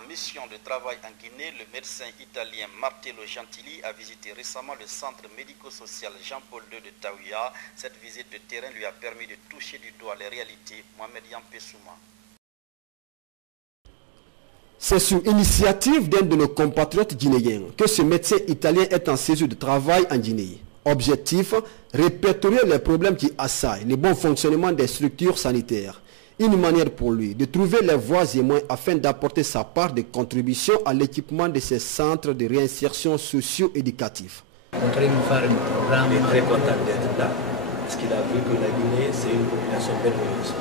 En mission de travail en Guinée, le médecin italien Martello Gentili a visité récemment le centre médico-social Jean-Paul II de Taouya. Cette visite de terrain lui a permis de toucher du doigt les réalités. Mohamed Yampessouma. C'est sur initiative d'un de nos compatriotes guinéens que ce médecin italien est en séjour de travail en Guinée. Objectif, répertorier les problèmes qui assaillent le bon fonctionnement des structures sanitaires. Une manière pour lui de trouver les voies et moyens afin d'apporter sa part de contribution à l'équipement de ces centres de réinsertion socio-éducatifs. Il est très content d'être là parce qu'il a vu que la Guinée, c'est une population merveilleuse.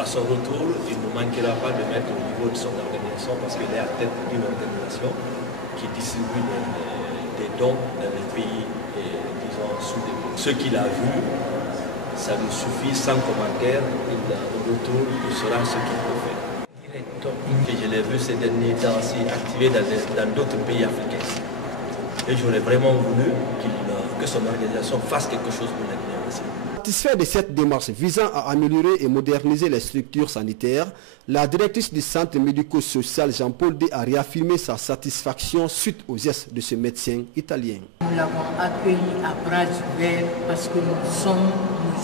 À son retour, il ne manquera pas de mettre au niveau de son organisation parce qu'il est à tête d'une organisation qui distribue des dons dans les pays, disons, sous-développés. Ce qu'il a vu, ça nous suffit sans commentaire. Au retour, il saura ce qu'il peut faire. Il est top. Je l'ai vu ces derniers temps aussi activé dans d'autres pays africains. Et j'aurais vraiment voulu que son organisation fasse quelque chose pour la Guinée aussi. Satisfait de cette démarche visant à améliorer et moderniser les structures sanitaires, la directrice du centre médico-social Jean-Paul II a réaffirmé sa satisfaction suite aux gestes de ce médecin italien. Nous l'avons accueilli à bras ouverts parce que nos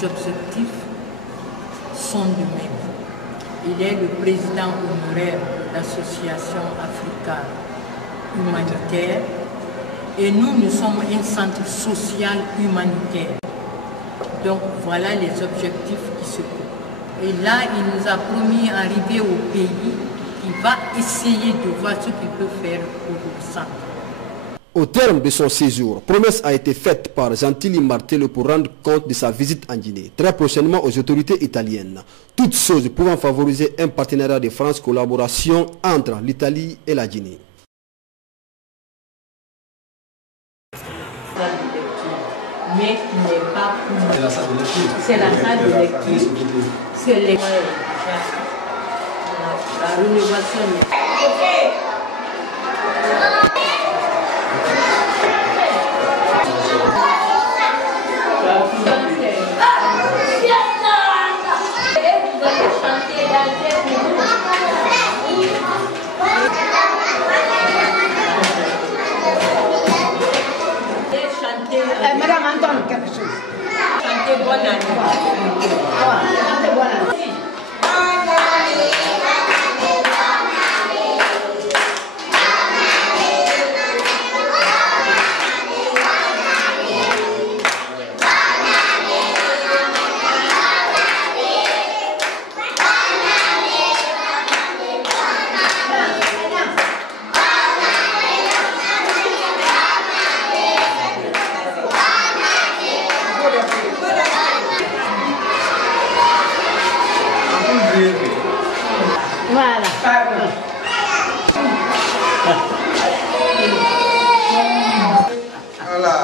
objectifs sont de même. Il est le président honoraire de l'association africaine humanitaire et nous sommes un centre social humanitaire. Donc voilà les objectifs qui se posent. Et là, il nous a promis d'arriver au pays. Il va essayer de voir ce qu'il peut faire pour le centre. Au terme de son séjour, promesse a été faite par Gentili Martello pour rendre compte de sa visite en Guinée, très prochainement aux autorités italiennes. Toutes choses pouvant favoriser un partenariat de France collaboration entre l'Italie et la Guinée. Mais qui n'est pas pour... C'est la salle de lecture. C'est la salle de lecture. C'est les... La rénovation. Madame Antoine, quelque chose. Chantez bonne année. Chantez bonne année. Voilà. Voilà.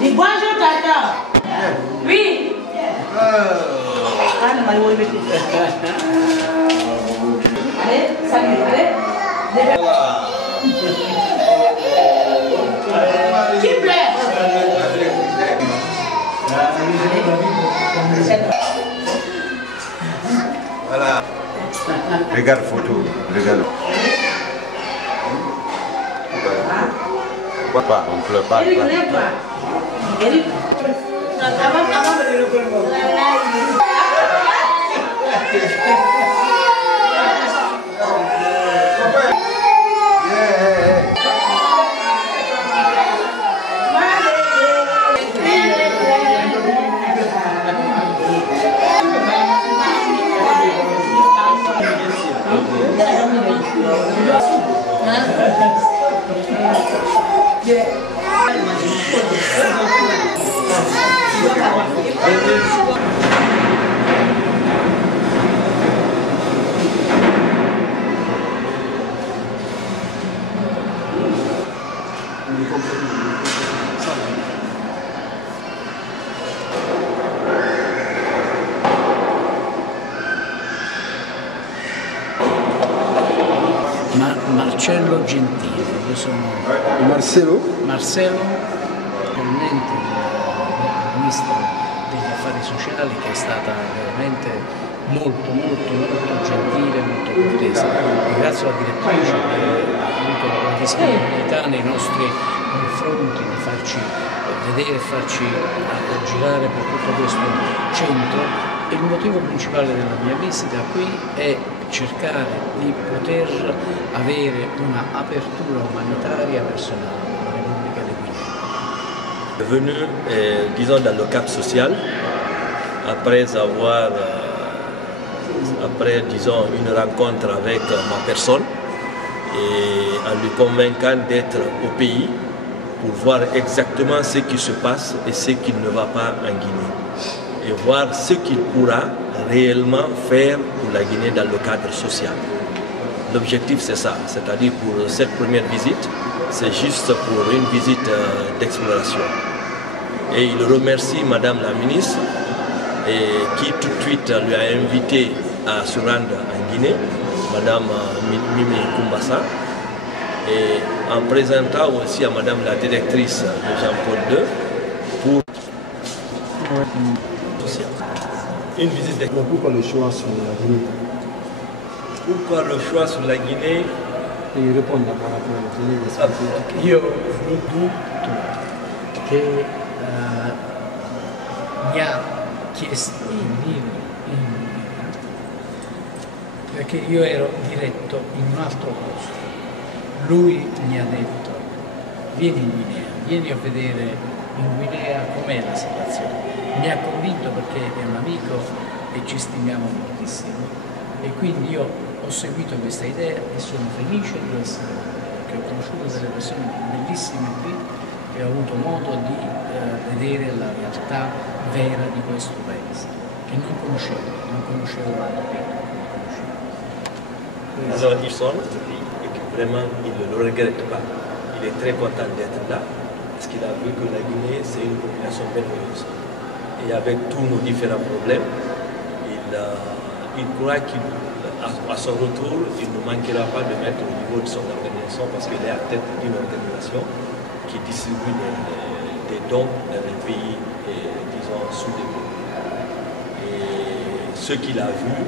Dis bonjour, tata. Oui. Allez, salut, allez. Qui plaît? Voilà. Regarde photo, regarde. Pourquoi pas? On ne pleure pas. Marcello Gentili, io sono Marcello? Marcello, presidente del ministro degli affari sociali, che è stata veramente molto gentile, molto cortese. Ringrazio la direttrice che ha avuto la disponibilità nei nostri confronti di farci vedere e farci girare per tutto questo centro. Il motivo principale della mia visita qui è cercare di poter avere una apertura umanitaria personale nella Repubblica di Guinea. Venu, disons, dans le cadre social, après, disons, une rencontre avec ma personne, et en lui convainquant d'être au pays pour voir exactement ce qui se passe et ce qui ne va pas en Guinée. Et voir ce qu'il pourra réellement faire pour la Guinée dans le cadre social. L'objectif c'est ça, c'est-à-dire pour cette première visite, c'est juste pour une visite d'exploration. Et il remercie Madame la ministre qui tout de suite lui a invité à se rendre en Guinée, Madame Mimi Kumbassa, et en présentant aussi à Madame la directrice de Jean-Paul II pour une visite de... Pourquoi le choix sur la Guinée? Pourquoi le choix sur la Guinée? Et répondre d'abord à la Guinée. Io dubito che mi ha chiesto di venire in Guinea perché io ero diretto in un altro posto. Lui mi ha detto: vieni in Guinea, vieni a vedere in Guinea com'è la situazione. Mi ha convinto perché è un amico e ci stimiamo moltissimo, e quindi io ho seguito questa idea e sono felice di essere qui, perché ho conosciuto delle persone bellissime qui e ho avuto modo di vedere la realtà vera di questo paese, che non conoscevo mai. Alors ils sont et que vraiment il ne le regrette pas. Il est très content d'être là parce qu'il a vu que la Guinée c'est une population merveilleuse. Et avec tous nos différents problèmes, il croit qu'à son retour, il ne manquera pas de mettre au niveau de son organisation parce qu'il est à tête d'une organisation qui distribue des dons dans les pays, disons, sous-développés. Et ce qu'il a vu,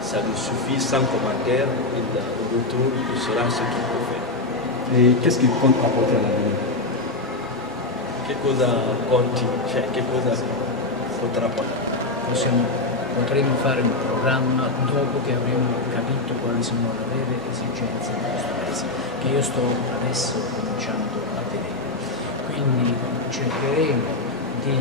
ça lui suffit sans commentaire. Au retour, il saura ce qu'il peut faire. Et qu'est-ce qu'il compte apporter à la Guinée? Che cosa conti, cioè che cosa potrà portare? Potremo fare un programma dopo che avremo capito quali sono le vere esigenze di questo paese, che io sto adesso cominciando a vedere. Quindi cercheremo di,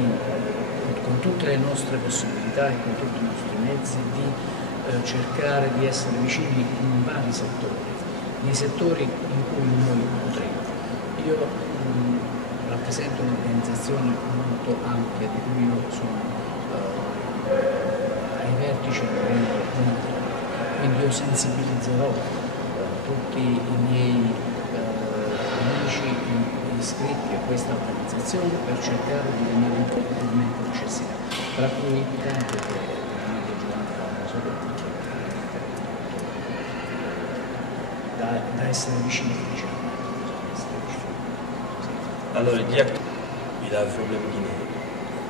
con tutte le nostre possibilità e con tutti i nostri mezzi, di cercare di essere vicini in vari settori, nei settori in cui noi potremo. Io rappresento un'organizzazione molto ampia di cui io sono ai vertici del livello mondiale, quindi io sensibilizzerò tutti i miei amici iscritti a questa organizzazione per cercare di venire incontro necessità, tra cui anche che Maria Giovanna soprattutto da essere vicini, diciamo. Alors, il a un problème guinéen.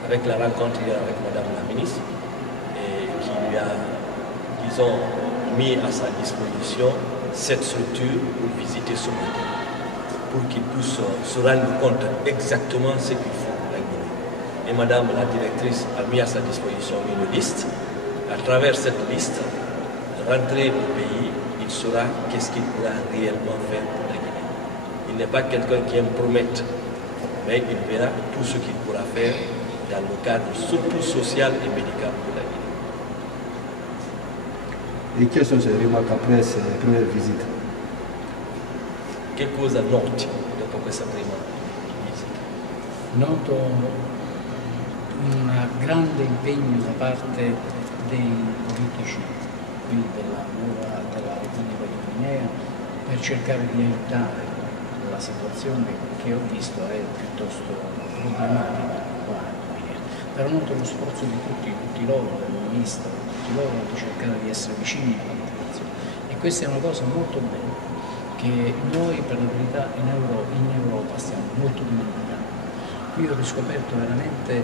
Avec la rencontre hier avec Madame la ministre, et qui lui a, disons, mis à sa disposition cette structure pour visiter ce matin, pour qu'il puisse se rendre compte exactement ce qu'il faut pour la Guinée. Et Madame la directrice a mis à sa disposition une liste. À travers cette liste, rentrer au pays, il saura qu'est-ce qu'il pourra réellement faire pour la Guinée. Il n'est pas quelqu'un qui aime promettre, mais il verra tout ce qu'il pourra faire dans le cadre surtout social et médical de la Guinée. Et quelles sont ces remarques après ces premières visites? Che cosa noti dopo questa prima visita? Noto un grande impegno da parte dei politici qui della Repubblica di Guinea per cercare di aiutare la situazione che ho visto è piuttosto problematica qua in Guinea. Però noto lo sforzo di tutti loro, del ministro, tutti loro di cercare di essere vicini alla popolazione. E questa è una cosa molto bella che noi per la verità in Europa stiamo molto dimenticando. Qui ho riscoperto veramente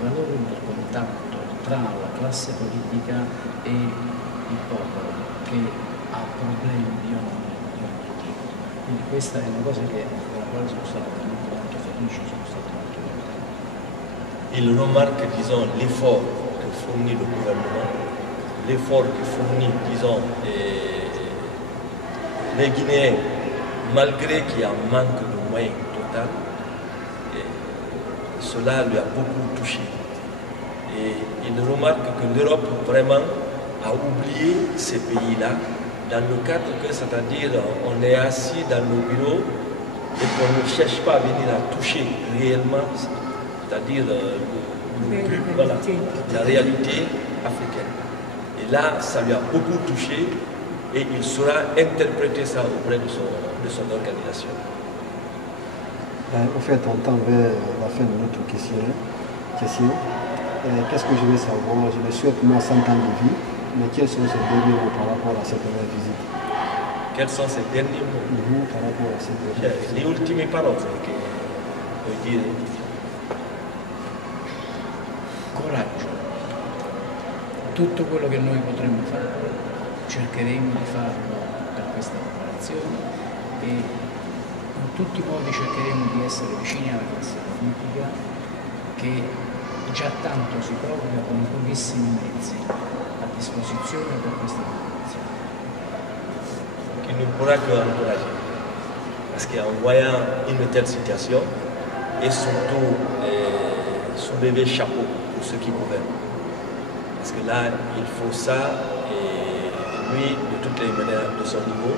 valore del contatto tra la classe politica e il popolo che ha problemi di ogni tipo. Quindi questa è una cosa per la quale sono stato veramente molto felice, sono stato molto contento. Il remarque, disons, l'effort que fournit le gouvernement, l'effort que fournit, disons, les Guinéens, malgré qu'il y a un manque de moyens total, cela lui a beaucoup touché. Et il remarque que l'Europe vraiment a oublié ces pays-là, dans le cadre que, c'est-à-dire, on est assis dans nos bureaux et qu'on ne cherche pas à venir à toucher réellement, c'est-à-dire voilà, la réalité africaine. Et là, ça lui a beaucoup touché et il saura interpréter ça auprès de son organisation. En fait, on tend vers la fin de notre question. Qu'est-ce que je veux savoir? Je le souhaite moi 100 ans de vie, mais quels sont ces derniers mots par rapport à cette première visite? Quels sont ces derniers mots par rapport a cette première visite? Le ultime parole che vuoi dire? Coraggio. Tutto quello che noi potremmo fare, cercheremo di farlo per questa popolazione e in tutti i modi cercheremo di essere vicini alla classe politica che già tanto si provoca con pochissimi mezzi a disposizione per questa popolazione. Qui ne pourra que encourager. Parce qu'en voyant une telle situation, et surtout soulever le chapeau pour ceux qui gouvernent. Parce que là, il faut ça, et lui, de toutes les manières, de son niveau,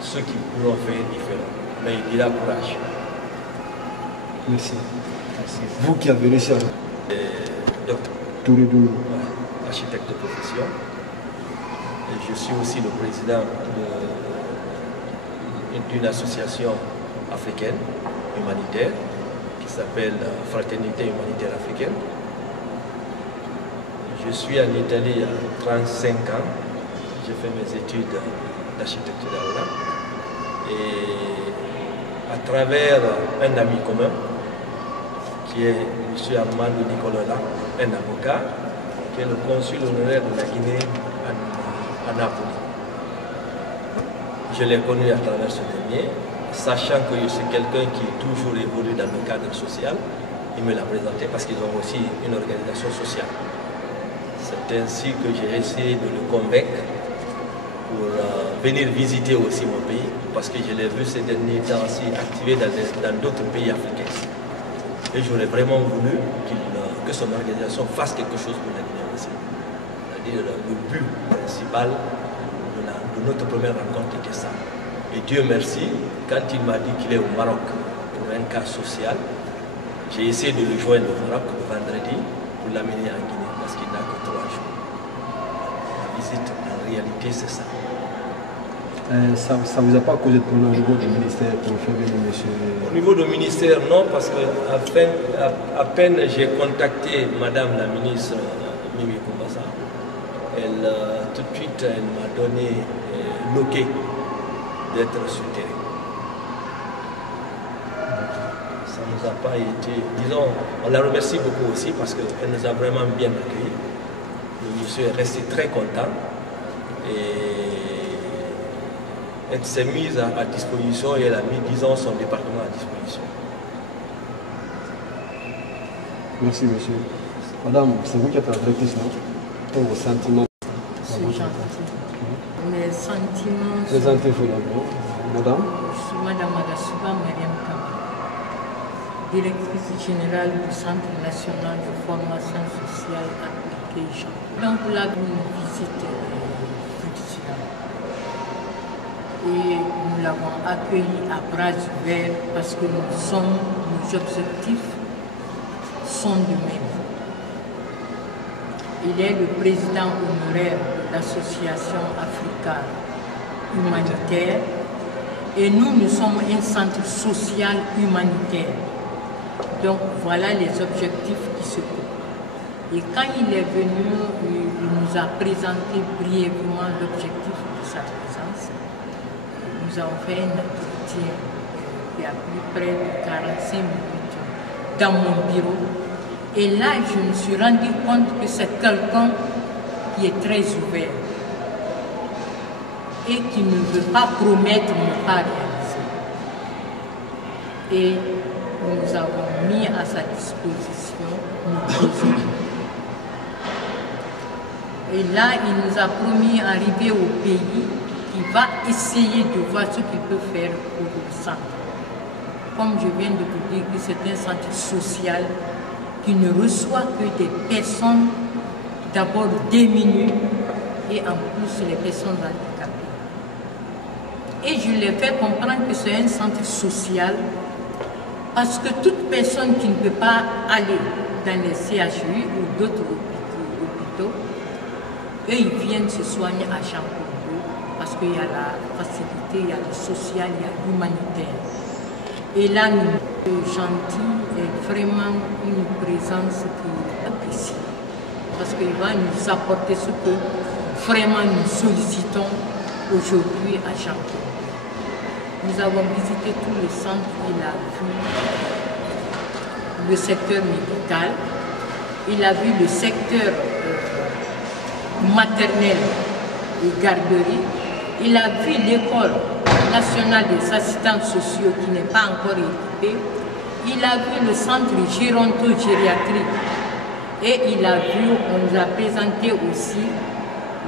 ceux qui pourront faire, ils feront. Mais il dira courage. Merci. Merci. Vous qui avez réussi à... Touredoulou, architecte de profession. Et je suis aussi le président d'une association africaine humanitaire qui s'appelle Fraternité humanitaire africaine. Je suis en Italie il y a 35 ans. J'ai fait mes études d'architecture là. Et à travers un ami commun, qui est M. Armando Nicola, un avocat, qui est le consul honoraire de la Guinée à Napoli. Je l'ai connu à travers ce dernier, sachant que je suis quelqu'un qui est toujours évolué dans le cadre social. Il me l'a présenté parce qu'ils ont aussi une organisation sociale. C'est ainsi que j'ai essayé de le convaincre pour venir visiter aussi mon pays, parce que je l'ai vu ces derniers temps aussi activé dans d'autres pays africains. Et j'aurais vraiment voulu que son organisation fasse quelque chose pour la Guinée aussi. C'est-à-dire le but principal de notre première rencontre était ça. Et Dieu merci, quand il m'a dit qu'il est au Maroc pour un cas social, j'ai essayé de le joindre au Maroc le vendredi pour l'amener en Guinée, parce qu'il n'a que 3 jours. La visite, en réalité, c'est ça. Ça ne vous a pas causé de problème au niveau du ministère pour faire venir monsieur? Au niveau du ministère, non, parce que à peine j'ai contacté Madame la ministre Mimi Koumassa, elle, tout de suite, elle m'a donné l'OK d'être sur le terrain. Ça ne nous a pas été... Disons, on la remercie beaucoup aussi parce qu'elle nous a vraiment bien accueillis. Le monsieur est resté très content et elle s'est mise à disposition et elle a mis, disons, son département à disposition. Merci, monsieur. Madame, c'est vous qui êtes la directrice, non? Pour vos sentiments. C'est gentil. Mes sentiments... Présentez-vous d'abord. Madame? Je suis Madame Adasuba Mariam Kamba, directrice générale du Centre national de formation sociale appliquée Jean. Donc là, une visite fructueuse. Et nous l'avons accueilli à bras ouverts parce que nos objectifs sont de même. Il est le président honoraire de l'association Africa humanitaire et nous sommes un centre social humanitaire. Donc voilà les objectifs qui se posent. Et quand il est venu, il nous a présenté brièvement l'objectif de sa présence. Nous avons fait un entretien qui a pris près de 45 minutes dans mon bureau Et là, je me suis rendu compte que c'est quelqu'un qui est très ouvert et qui ne veut pas promettre, ne pas réaliser. Et nous avons mis à sa disposition nos besoins. Et là, il nous a promis d'arriver au pays qui va essayer de voir ce qu'il peut faire pour le centre. Comme je viens de vous dire que c'est un centre social qui ne reçoit que des personnes d'abord démunies et en plus les personnes handicapées. Et je les fais comprendre que c'est un centre social parce que toute personne qui ne peut pas aller dans les CHU ou d'autres hôpitaux, eux, ils viennent se soigner à Jean-Paul parce qu'il y a la facilité, il y a le social, il y a l'humanitaire. Et là, nous, gentil est vraiment une présence qui est appréciée. Parce qu'il va nous apporter ce que vraiment nous sollicitons aujourd'hui à Jean-Paul. Nous avons visité tout le centre, il a vu le secteur médical, il a vu le secteur maternel et garderie, il a vu l'école nationale des assistants sociaux qui n'est pas encore équipée, il a vu le centre géronto-gériatrique et il a vu, on nous a présenté aussi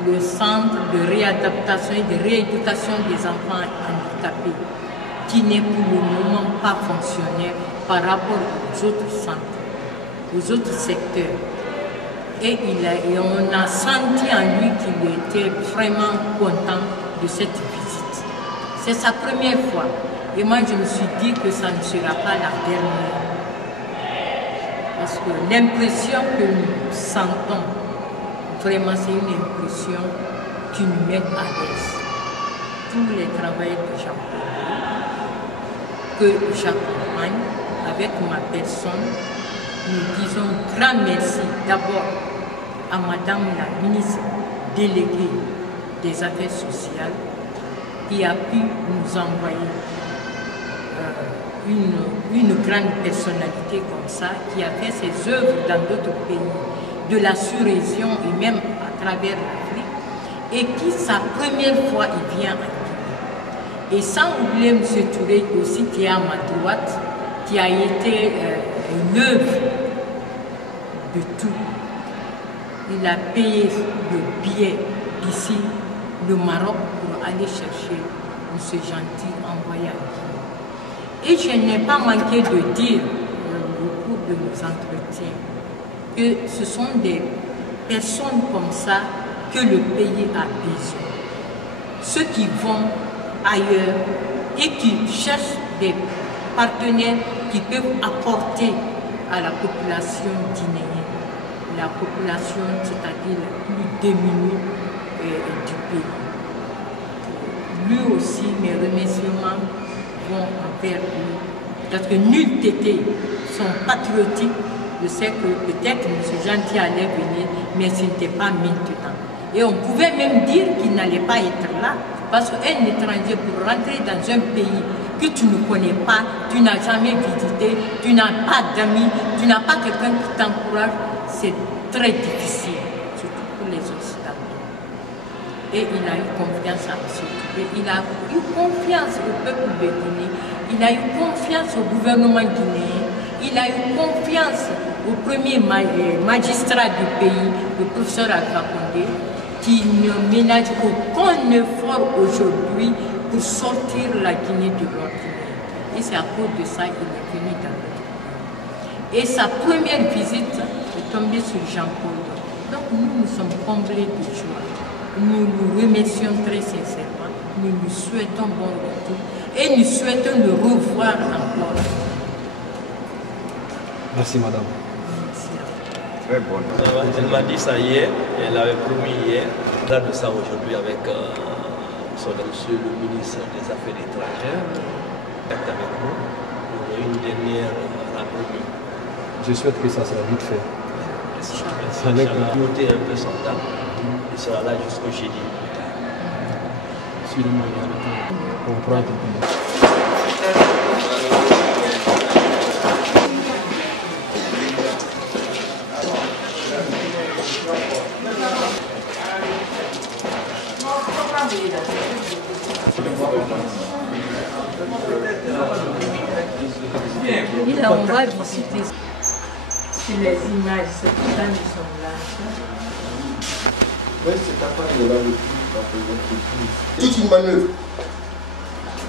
le centre de réadaptation et de rééducation des enfants handicapés qui n'est pour le moment pas fonctionnel par rapport aux autres centres, aux autres secteurs. Et on a senti en lui qu'il était vraiment content de cette visite. C'est sa première fois. Et moi, je me suis dit que ça ne sera pas la dernière. Parce que l'impression que nous sentons, vraiment, c'est une impression qui nous met à l'aise. Tous les travailleurs de Jean-Paul que j'accompagne avec ma personne, nous disons grand merci d'abord à Madame la ministre déléguée des Affaires sociales qui a pu nous envoyer une grande personnalité comme ça, qui a fait ses œuvres dans d'autres pays de la sous-région et même à travers l'Afrique, et qui, sa première fois, il vient à Guinée. Et sans oublier M. Touré aussi, qui est à ma droite, qui a été une œuvre de tout. Il a payé le billet d'ici, le Maroc, pour aller chercher M. Gentil envoyé à Guinée. Et je n'ai pas manqué de dire au cours de nos entretiens que ce sont des personnes comme ça que le pays a besoin. Ceux qui vont ailleurs et qui cherchent des partenaires qui peuvent apporter à la population guinéenne, la population, c'est-à-dire la plus démunie du pays. Lui aussi, mes remerciements vont envers lui, parce que nul n'était son patriotique. Je sais que peut-être M. Gentil allait venir, mais ce n'était pas maintenant. Et on pouvait même dire qu'il n'allait pas être là, parce qu'un étranger, pour rentrer dans un pays que tu ne connais pas, tu n'as jamais visité, tu n'as pas d'amis, tu n'as pas quelqu'un qui t'encourage, c'est très difficile, surtout pour les Occidentaux. Et il a eu confiance à M. Touré, il a eu confiance au peuple de Guinée, il a eu confiance au gouvernement guinéen, il a eu confiance au premier magistrat du pays, le professeur Alpha Condé, qui ne ménage aucun effort aujourd'hui pour sortir la Guinée de l'ordinaire. Et c'est à cause de ça qu'il est venu dans notre pays. Et sa première visite est tombée sur Jean-Paul. Donc nous sommes comblés de joie. Nous nous remercions très sincèrement. Nous lui souhaitons bon retour. Et nous souhaitons le revoir encore. Merci madame. Très bonne. Elle m'a dit ça hier, elle avait promis hier, là de ça aujourd'hui avec monsieur le ministre des Affaires étrangères, avec nous, pour une dernière rencontre. Je souhaite que ça sera vite fait. Ça va monter un peu son temps, il sera là jusqu'au jeudi. Suis-moi, il y a le temps. On prend un peu plus. Et là, on va visiter sur les images, c'est tout ça, nous sommes là. Oui, c'est appareil là le toute une manœuvre.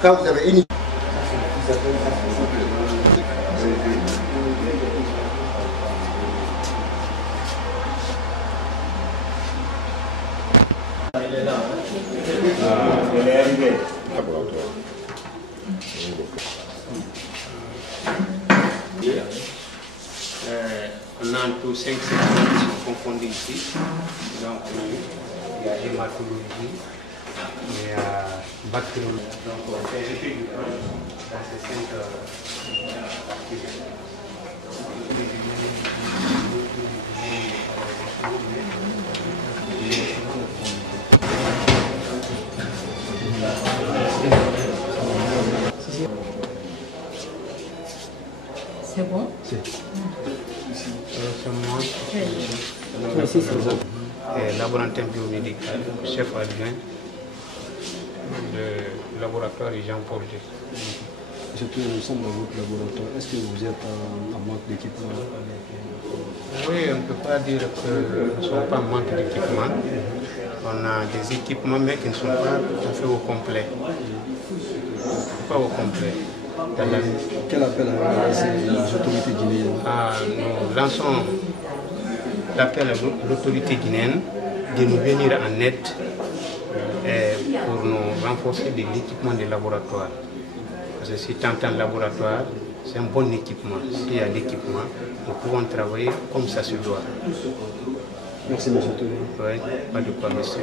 Quand vous avez une elle est arrivée. On a un tout 5 sections qui sont confondus ici. Donc, il y a hématologie, il y a bactériologie. Donc, on fait un étude dans ces 5 parties. C'est bon? Laboratoire biomédical, chef adjoint du laboratoire Jean-Paul II. Nous sommes dans votre laboratoire. Est-ce que vous êtes en manque d'équipement? Oui, on ne peut pas dire que nous ne sommes pas en manque d'équipement. On a des équipements mais qui ne sont pas tout à fait au complet. Pas au complet. Quel appel à les autorités guinéennes? Nous lançons l'appel à l'autorité guinéenne de nous venir en aide pour nous renforcer de l'équipement des laboratoires. Parce que si tu entends laboratoire, c'est un bon équipement. S'il y a l'équipement, nous pouvons travailler comme ça se doit. Merci, monsieur Touré. Oui, pas de quoi, monsieur.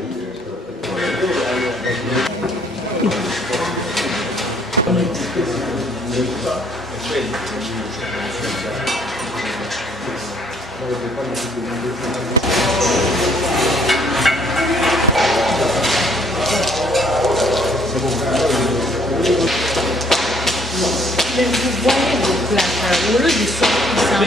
Mais vous voyez le placard, au lieu de sortir ça.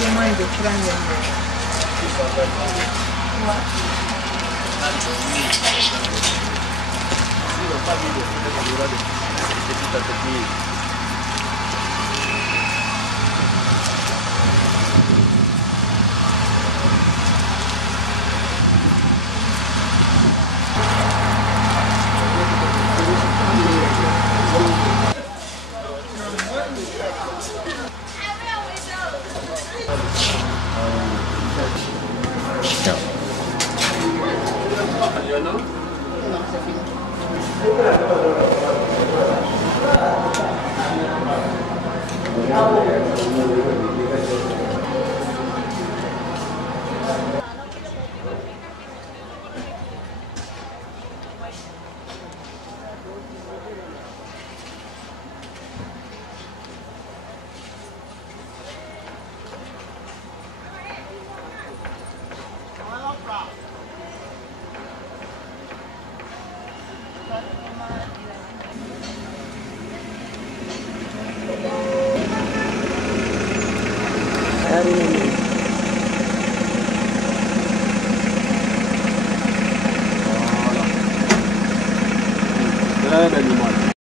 Demande de prendre Un animal.